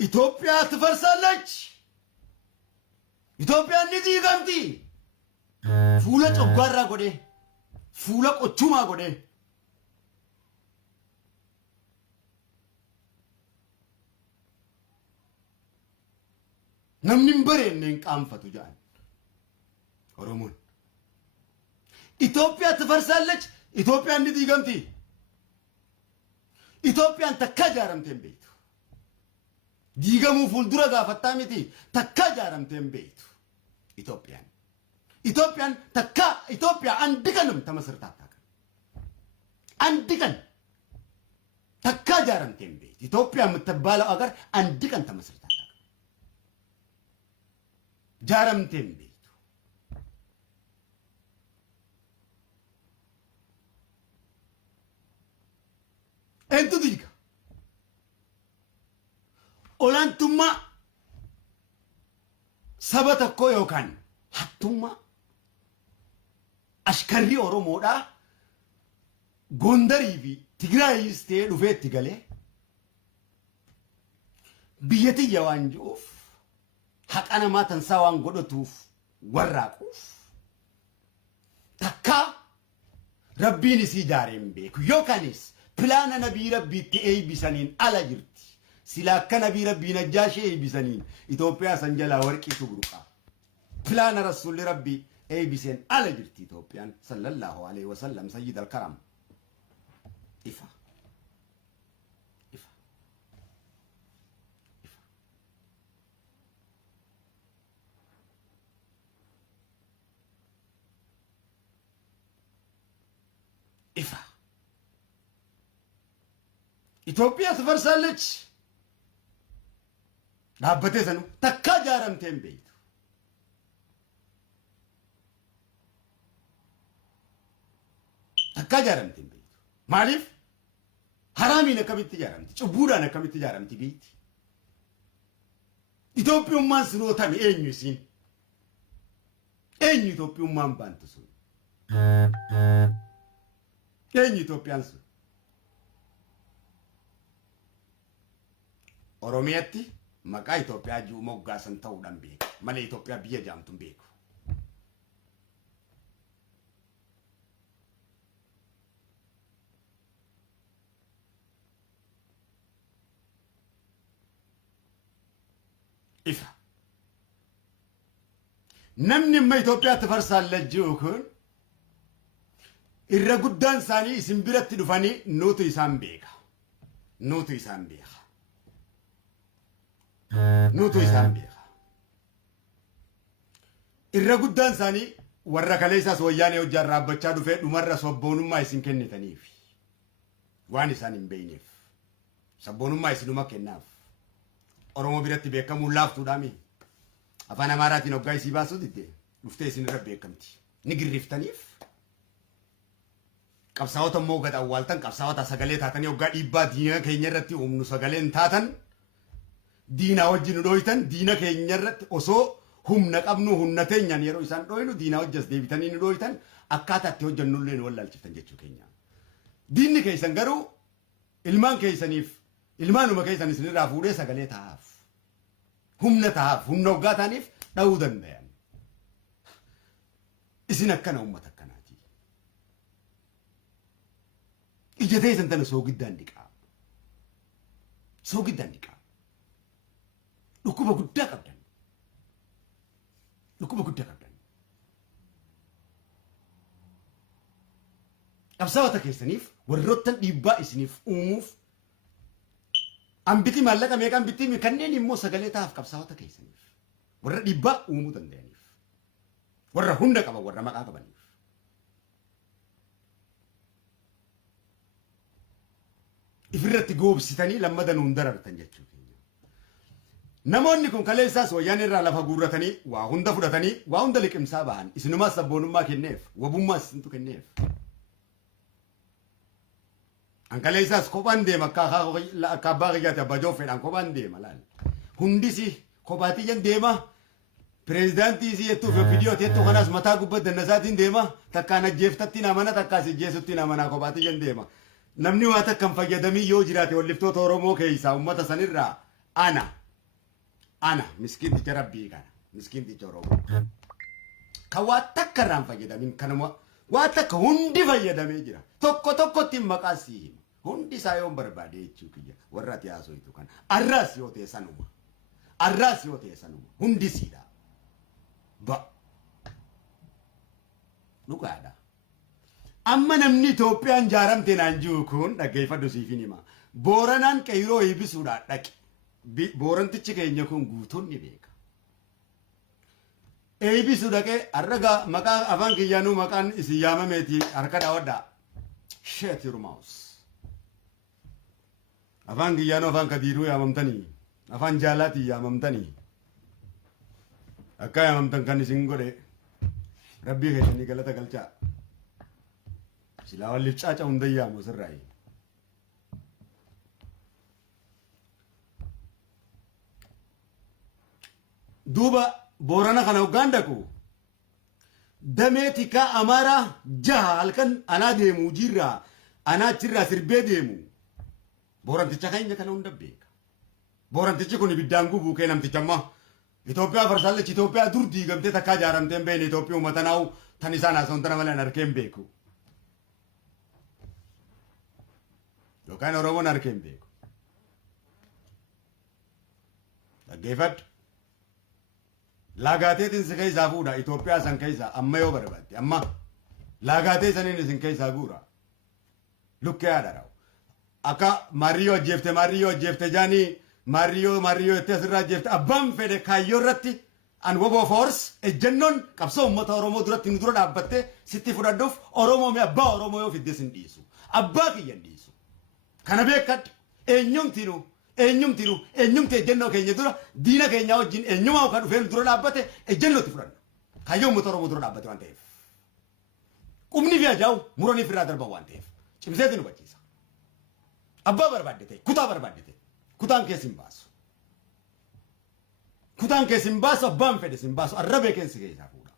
ኢትዮጵያ ትፈርሳለች ኢትዮጵያ እንደዚህ ጋምቲ ፉለ ጨጓራ ጎዴ ፉለ ቆቹማ ጎዴ namnin bareeneen qaanfatu jaan oromoon ኢትዮጵያ ትፈርሳለች ኢትዮጵያ እንደዚህ ጋምቲ ኢትዮጵያን ተካጃረምቴን ቤቱ ዲገሙ ፉልዱራ ጋፈታሚቲ ተካጃረምቴን ቤቱ ኢትዮጵያን ተካ ኢትዮጵያ አንድ ቀንም ተመስርታ አታውቅም አንድ ቀን ተካጃረምቴን ቤት ኢትዮጵያ የምትባለው አገር አንድ ቀን ተመስርታ ጃረምቴን ቤቱ እንቱ ዲጋ ኦላንቱማ ሰበተኮ ዮካን ሀቱማ አሽከሪ ኦሮሞዳ ጎንደሪቢ ትግራይስቴ ዱፌት ገሌ ብየት የዋንጆፍ ሐቃነ ማተንሳዋን ጎዶቱፍ ወራቁፍ ተካ ረቢን ሲጃሬም ቤኩ ዮካኒስ ፕላነ ነቢ ረቢቲ ኤይቢሰኒን አላጅርቲ ሲላከ ነቢ ረቢ ነጃሼ ኤይቢሰኒን ኢትዮጵያ ሰንጀላ ወርቂ ቱብሩቃ ፕላነ ረሱል ረቢ ኤይቢሰን አላጅርቲ ኢትዮጵያን ሰለላሁ ዐለይሂ ወሰለም ሰይድ አልከረም ኢፋ ኢፋ ኢትዮጵያ ትፈርሳለች ዳበቴ ሰኑ ተካ ጃረምቴን ቤቱ ተካ ጃረምቴን ቤቱ ማሊፍ ሐራሚ ነከሚት ጃረምቲ ጭቡዳ ነከሚት ጃረምቲ ቤት ኢትዮጵያማን ስኖታም ኤኙሲን ኤኙ ኢትዮጵያማን ባንተሱ ኤኙ ኢትዮጵያንስ ኦሮሚያቲ መቃ ኢትዮጵያ ጁ ሞጋሰን ተውዳን ቤክ ማለ ኢትዮጵያ ቢየ ጃምቱን ቤኩ ኢፋ ነምኒ ኢትዮጵያ ትፈርሳለች ጁኩን ኢረጉዳን ሳኒ ሲምብረት ዱፋኒ ኖቱ ኢሳን ቤካ ኖቱ ኢሳን ቤካ ኑቱ ኢሳን ቤካ ኢረጉዳን ሳኒ ወራ ከለይሳስ ወያኔ ወጃራበቻ ዱፌ ዱመረ ሶቦኑማ ኢሲን ከነተኒፍ ዋን ኢሳን ኢምቤይኔፍ ሰቦኑማ ኢሲኑማ ከናፍ ኦሮሞ ቢረት ቤከሙ ላፍቱ ዳሚ አፋን አማራቲ ነው ጋይ ሲባሱ ዲቴ ዱፍቴ ኢሲን ረቤከምቲ ንግሪፍተኒፍ ቀብሳውተ ሞገዳ ዋልተን ቀብሳውታ ሰገሌ ታተን yoga ዲባ ዲና ከኘረቲ ኡምኑ ሰገሌን ታተን ዲና ወጅን ዶይተን ዲና ከኘረት ኦሶ ሁምነ ቀብኑ ሁነተኛን የሮ ኢሳን ዶይኑ ዲና ወጀስ ዴቢተን ዶይተን አካታቴ ወጀኑልን ወላልችተን ጀቹ ከኛ ዲን ከይሰን ገሩ ኢልማን ከይሰኒፍ ኢልማኑ መከይሰን ስንራ ፉዴ ሰገሌ ታፍ ሁምነ ታፍ ሁኖ ጋታኒፍ ዳውደን በያን ኢስነከነ ኡመተከና إجتهي سنتنا سوق الدندقة سوق الدندقة لكوبا قدّا قبضن لكوبا قدّا قبضن أبساوة كيسنيف والروتن يبقى إسنيف أموف أم بيتي مالك أميك أم بيتي مكانين يمو سجلتها في كبساوة كيسنيف ورد يبقى أمو تندينيف ورد هندك أبا ورد ما أقبلنيف ifirratti goobsitanii lammadan hundarartan jechuudha. Namoonni kun kaleessaas wayyaanee irraa lafa guurratanii waa hunda fudhatanii waa hunda liqimsaa ba'an isinumaas sabboonummaa kenneef wabummaas isintu kenneef. An kaleessaas kophaan deema akka abbaa kiyyaatti abbaa joofeedhaan kophaan deema laal. Hundisi kophaatiyyan deema pireezidaantii isii jettuuf viidiyoo teettuu kanaas mataa gubbaa dannasaatiin deema takkaan ajjeeftatti namana takkaas ijjeesutti namanaa kophaatiyyan deema. namni waa takkan fayyadamii yoo jiraate walliftoota Oromoo keessaa ummata sanirraa ana ana miskiinticha rabbii kana miskiinticha Oromoo kan waa takka irraan fayyadamin kanuma waa takka hundi fayyadamee jira tokko tokkotti maqaa sii hima hundi isaa yoon barbaade jechuu kiyya warra ati haasoitu kana arraas yoo ta'e sanuma hundi siidha ba dhugaadha amma namni Itoophiyaan jaaramte naan jiru kun dhaggeeffadhu siifin hima Booranaan qeyroo eebisuudhaan dhaqe Boorantichi keenya kun guutuun ni beeka eebisu dhaqee arraga maqaa afaan kiyyaanuu maqaan isin yaamameeti harka dhawadhaa shit your mouth afaan kiyyaanuu afaan kadiiruu yaamamtanii afaan jaalaatii yaamamtanii akka yaamamtan kan isin godhe rabbii keessanii galata galchaa silaa walliif caaca hunda yaamu sirraayi duuba Boorana kana Ugaandaku dameetika Amara jaha halkan anaa deemu jirraa anaa achirraa sirbee deemu Booranticha keenya kana hunda beeka Boorantichi kun ibiddaan gubuu kee namticha amma Itoophiyaa farsaallechi Itoophiyaa dur diigamtee takkaa jaaramtee hin beekne Itoophiyaa uummata naa'u tan isaan haasawwan tana malee harkee hin beeku yookaan Oromoon harkee hin beeku dhaggeeffadhu laagaateetiin si keessaa fuudha Itoophiyaa san keessaa amma yoo barbaadde amma laagaatee saniin isin keessaa guura lukkee haadha akka Maariyyoo ajjeefte jaanii Maariyyoo itti asirraa ajjeefte abbaan fedhe kaayyoo irratti an woboo foors ejjennoon qabsoo uummata Oromoo duratti nu dura dhaabbattee sitti fudhadhuuf Oromoo mi abbaa Oromoo yoo fidde sin dhiisu abbaa kiyyan dhiisu kana beekadhu eenyumti ejjennoo keenya dura diina keenya wajjin eenyumaa kan dhufee dura dhaabbate ejjennootti fudhanna kaayyoo uummata Oromoo dura dhaabbate waan ta'eef qubni fi ajaa'u muranii firraa darban waan ta'eef cimseetti nu bachiisa abbaa barbaadde ta'e kutaa barbaadde ta'e kutaan keessin baasu abbaan fedhe sin baasu arrabee keessi keessaa fuudha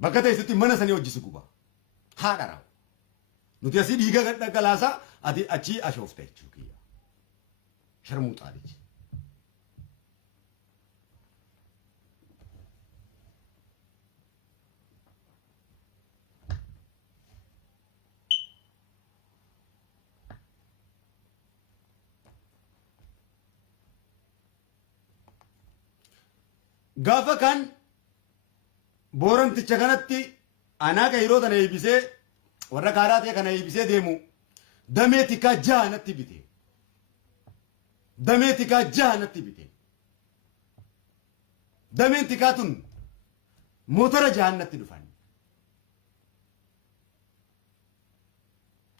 bakka ta'etti mana sanii hojjisu guba haadha raa'u nuti asii dhiiga dhaggalaasaa ati achii ashoofte jechuu kiyya sharmuuxaalichi gaafa kan Booranticha kanatti anaa qeyroo tana eebisee warra kaaraa ta'e kana eebisee deemu dameetika jahanatti bite dameetika tun motora jahannatti dhufan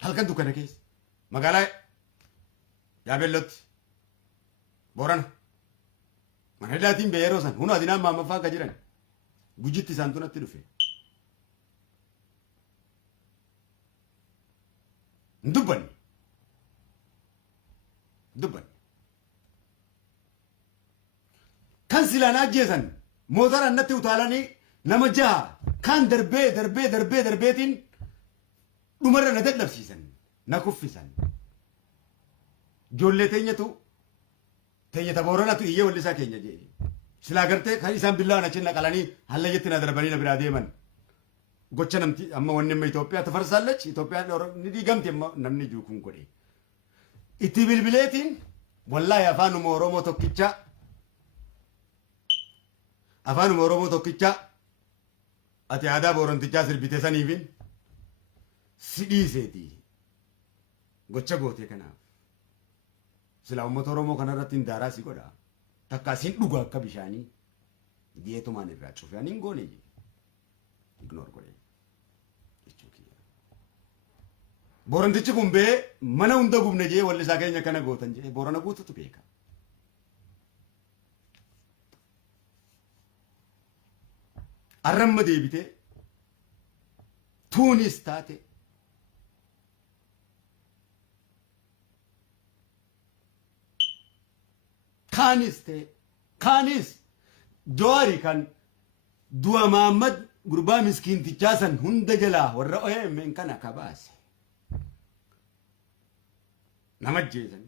halkan dukkana keessa magaalaa Yaabellotti Boorana mana hidhaatiin beeroo san hunoo adinaan maammaffaa akka jiran gujitti isaan tunatti dhufe dubbanni kan silaan ajjeesan motora annatti utaalanii nama jaha kan darbeetiin dhumarra na dadhabsiisan na kuffisan ijoollee teenyata Booranatu iyyee wallisaa keenya jee silaa gartee kan isaan billaan achi naqalanii hallayyetti na darbanii na biraa deeman gocha namti amma wanni amma Itoophiyaa tafarsaallech Itoophiyaa ni diigamti amma namni jiru kun godhe itti bilbileetiin wallaahi afaanuma Oromoo tokkicha ati aadaa Boorantichaa sirbite saniifin si dhiiseeti gocha gootee kanaaf silaa uummata Oromoo kanarratti hin daaraa si godha takka isin dhugaa akka bishaanii diyeetumaan irraa cufee ani hin goone ignore godhe Boorantichi kun bee mana hunda gubne jee wallisaa keenya kana gootan jee Boorana guututu beeka arramma deebite tuunis taate kaanis Jawaari kan du'a Mahammad gurbaa miskiintichaa san hunda jalaa warra OMN kana kabaase nama jeesan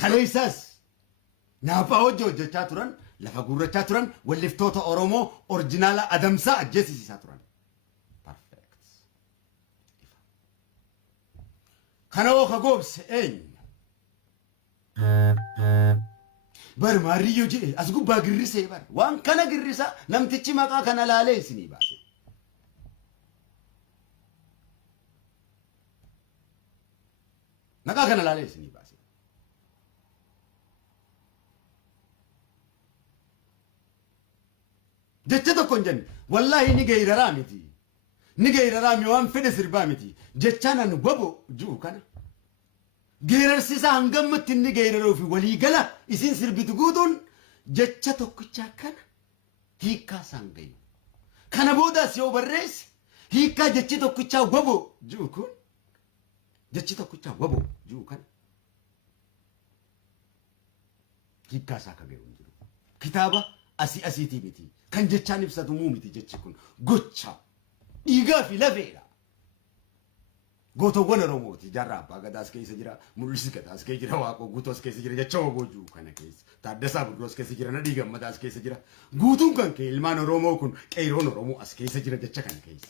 kaleessas naafaa hojjechaa turan lafa gurrachaa turan walliftoota Oromoo orjinaala adamsaa ajjeesisaa turan. Perfect. Kana oka goobse eenyu bar maariyyoo jedhe as gubbaa girrisee bar waan kana girrisa namtichi maqaa kana laalee isinii baase. Maqaa kana laalee isinii baase. Jecha tokko hin jenne wallahi ni geeyraraa miti. Ni geeyraraa mi waan fedhe sirbaa miti. Jechaan an wabo ji'u kana. Geerarsiisaa hangammatti inni geeraruu fi walii gala isin sirbitu guutuun jecha tokkichaa kana hiikkaa isaan gayu. Kana boodaas yoo barreesse hiikkaa jechi tokkichaa wabo ji'u kun jechi tokkichaa wabo ji'u kana hiikkaa isaa akka gayu hin jiru. Kitaaba asiitii miti. Kan jechaan ibsatu muu miti jechi kun gocha dhiigaa fi lafeedha. Gootowwan Oromooti jaarraa abbaa gadaas keessa jira mul'isi gadaas keessa jira waaqoo guutoos keessa jira jecha ogoojuu kana keessa Taaddasaa Birruus keessa jira Nadhii Gammadaas keessa jira guutuun kan kee ilmaan Oromoo kun qeeroon Oromoo as keessa jira jecha kana keessa.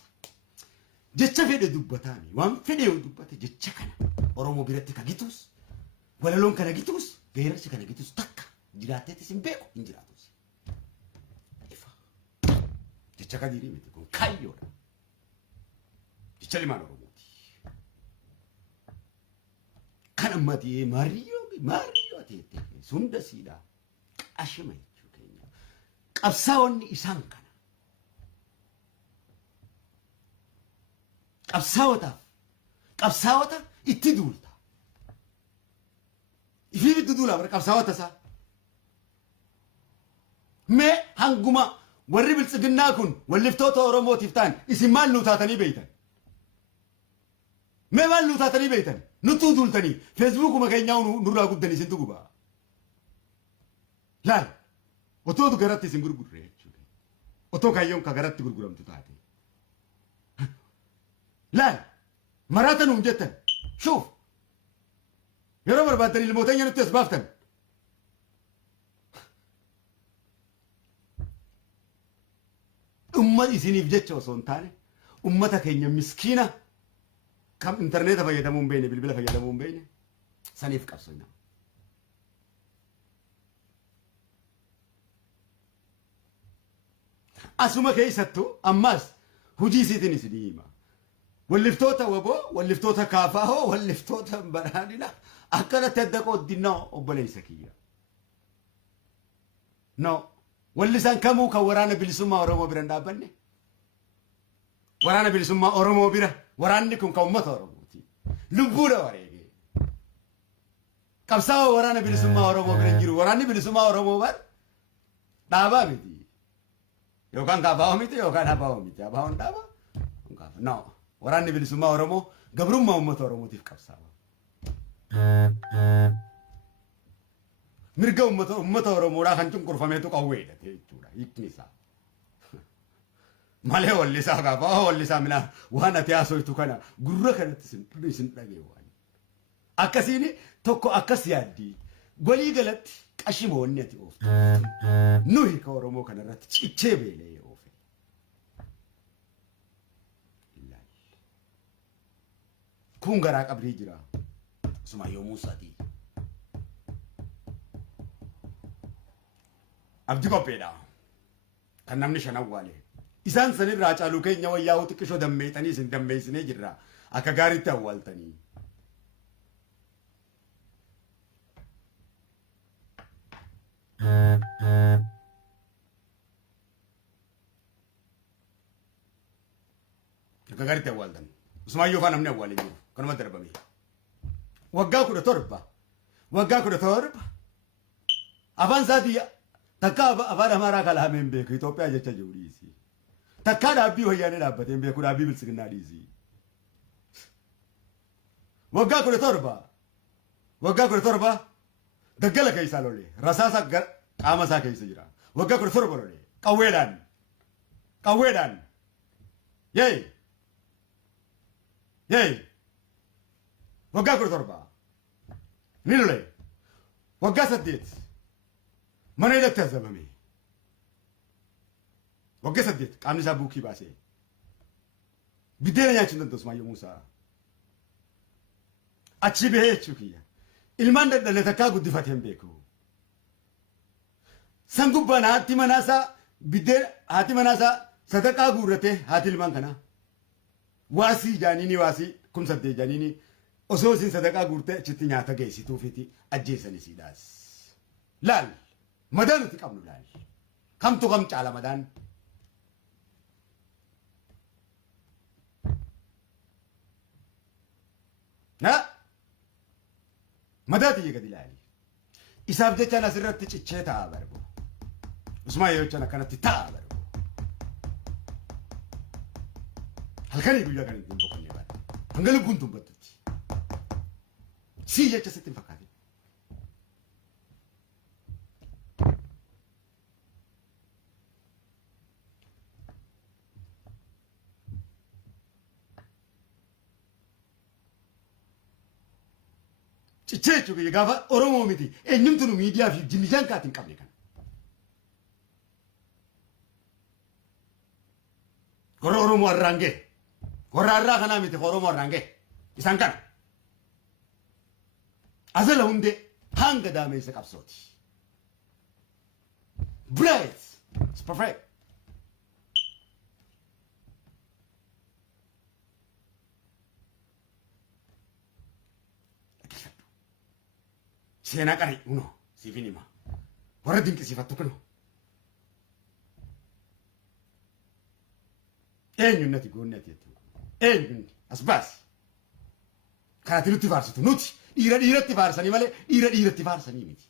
Jecha fedhe dubbataami waan fedhe yoo dubbate jecha kana Oromoo biratti ka gituus walaloon kana gituus geerarsi kana gituus takka jiraatteetis hin beeku hin jiraatus. Jecha kadirii miti kun kayyoodha. Jecha ilmaan Oromooti. Kan ammatee maariyyoo teettee sunda siidaa qashima jechuu keenya. Qabsaa'onni isaan kana. Qabsaa'ota itti duulta. Ifiif itti duulaa bara qabsaa'ota isaa. Mee hanguma warri biltsiginnaa kun walliftoota Oromootiif ta'an isin maal nuu taatanii beeytan? Mee maal nuu taatanii beeytan? Nutuu duultanii feesbuukuma keenyaa nurraa guddanii isin tugubaa. Laal otoo garatti isin gurgurre jechuudha. Otoo kaayyoon ka garatti gurguramtu taate. Laal maraata nuun jettan shuuf yeroo barbaaddan ilmoota enya nutti as baaftan. Ummat isiniif jecha osoo hin taane ummata keenya miskiina kam interneeta fayyadamuu hin beekne bilbila fayyadamuu hin beekne saniif qabsoofna. Asuma keessattuu ammas hojii isiitiin isinii hima. Walliftoota waboo, walliftoota kaafaahoo, walliftoota badhaadhina akkanatti adda qooddinaa obboleessa kiyya. No. Wallisan kamuu kan waraana bilisummaa Oromoo bira hin dhaabbanne. Waraana bilisummaa Oromoo bira waraanni kun kan uummata Oromooti. Lubbuudha wareegee. Qabsaa'oo waraana bilisummaa Oromoo bira hin jiru. Waraanni bilisummaa Oromoo bar dhaabaa miti. Yookaan kaafaa'oo miti yookaan habaa'oo miti. Habaa'oon dhaabaa? No. Waraanni bilisummaa Oromoo gabrummaa uummata Oromootiif qabsaa'aa. Mirga ummata Oromoodhaa kan cunqurfameetu qawweedha jechuudha hiikni isaa. Malee wallisaa kaafaa wallisaa mina waan ati haasoytu kana gurra kanatti isin dhagee waan. Akkasiin tokko akkas yaaddii walii galatti qashimoonni ati ooftu. Nuyi ka Oromoo kanarratti cichee beelee oofe. Kun garaa qabrii jira. Sumayyoo Muusaati. Abdi qopheedha. Kan namni shan awwaale. Isaan sanirraa caaluu keenya wayyaa xiqqishoo dammeexanii isin dammeessinee jirra. Akka gaariitti awwaaltanii. Akka gaariitti awwaaltanii. Usmaayyoo faa namni awwaalee jiru. Kanuma darbame. Waggaa 17. Waggaa 17. Afaan isaatii takka afaan Amaaraa kalaamee hin beeku Itoophiyaa jecha jiru dhiisi. Takka dhaabbii wayyaanee dhaabbatee hin beeku dhaabbii bilisiginnaa dhiisi. Waggaa 17. Waggaa 17 daggala keessaa lolee rasaasa qaama isaa keessa jira. Waggaa 17 lolee qawweedhaan. Qawweedhaan. Yee. Yee. Waggaa 17. Ni lolee. waggaa 8 mana hidhatti azabame waggaa 8 qaamni isaa buukii baasee biddeena nyaachuun danda'u Usmaayyo Muusaa achi bahee jechuu kiyya ilmaan dadhalee takkaa guddifatee hin beeku san gubbaan haati manaasaa biddeena haati manaasaa sadaqaa guurratee haati ilmaan kanaa waasii jaaniini waasii kumsaddee jaaniini osoo isin sadaqaa guurtee achitti nyaata geessituufiti ajjeesanii siidhaas laal madaan nuti qabnu laal kamtu kam caala madaan na madaati yegadi laali isaaf jechaan asirratti cichee ta'a barbu Usmaayyo jechaan akkanatti ta'a barbu halkanii guyyaa kan ittiin boqonnee baadha hanga lubbuun tumbattutti sii jecha sitti hin fakkaatin cichee jechuun gaafa Oromoo miti eenyumtu nu miidiyaa fi jinnijaan kaatiin qabne kana warra Oromoo arraangee warra arraa kanaa miti Oromoo arraangee isaan kana azala hundee hanga daameessa qabsooti bright it's perfect seenaa qari uno siifin hima warra dinqisiifattu kuno eenyunnati goonnati jettu eenyunni as baasi kanatti nutti faarsitu nuti dhiira dhiiratti faarsanii malee dhiira dhiiratti faarsanii miti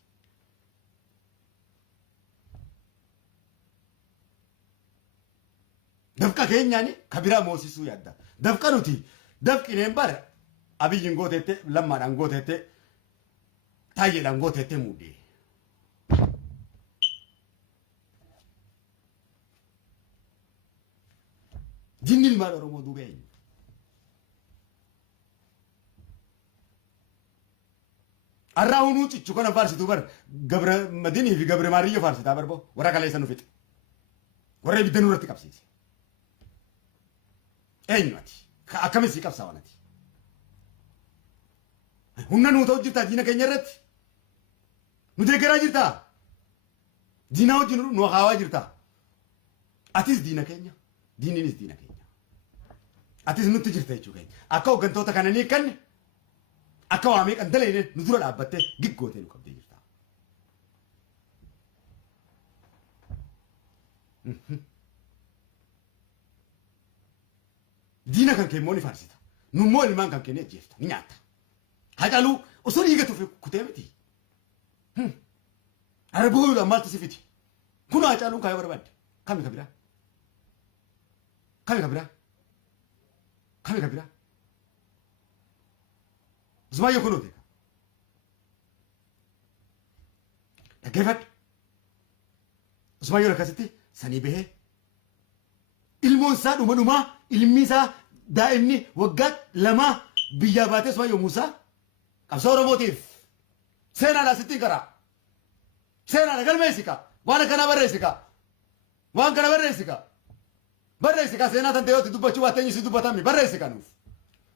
dafqa keenyaani kabiraa moosisuu yaadda dafqa nuti dafqineen bara abiyyin gooteette lammaadhaan gooteette taayyeedhaan gooteette muudee jinni ilmaan Oromoo duuba eenyu arraa hunuu cichu kana faarsituu bar Gabra Madinii fi Gabre Maariyyoo faarsitaa barbo warra kaleessa nu fixe warra ibidda nurratti qabsiise eenyu ati akkamitti qabsaawanati humna nuu ta'u jirtaa diina keenya irratti nu deeggaraa jirtaa diinaa wajjin nu haawaa jirtaa atis diina keenya diininis diina keenya atis nutti jirta jechuu keenya akka hooggantoota kananii kanne akka waamee qandalee nu dura dhaabbattee giggootee nu qabdee jirta diina kan kee immoo ni faarsita nu immoo ilmaan kan kee ni ajjeefta ni nyaatta Hacaaluu osoo dhiigatuuf kutee miti arbuudhaan maaltu si fiti kun Hacaaluun kaayoo barbaadde kami ka biraa kami ka biraa kami ka biraa Usmaayyo kunoo teeka dhaggeeffadhu Usmaayyoon akkasitti sanii bahee ilmoon isaa dhumaa ilmi isaa daa'imni waggaa 2 biyyaa baatee Usmaayyo Muusaa qabsoo Oromootiif seenaadhaa sittiin karaa seenaadha galmeessika waan kana barreessika waan kana barreessika seenaa tan ta'eetti dubbachuu baateenyi si dubbatami barreessika nuuf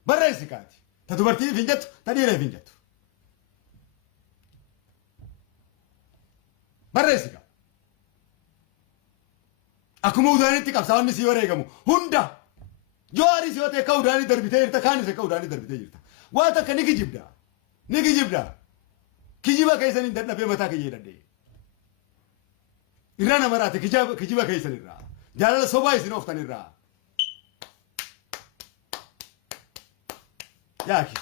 barreessikaati ta dubartiif hin jettu ta dhiireef hin jettu barreessika akkuma udaanitti qabsaa'onni si wareegamu hunda yoo aris yoo ta'e akka udaanii darbitee jirta kaanis akka udaanii darbitee jirta waan takka ni kijibda kijiba keessaniin dadhabee mataa kiyya hidhadhee irraa nama raate kijiba keessan irraa jaalala sobaa isin ooftan irraa yaaki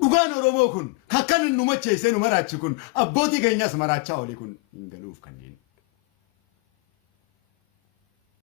dhugaan Oromoo kun kakkan nu macheessee nu maraachi kun abbootii keenyas maraachaa olii kun hin galuuf kanneen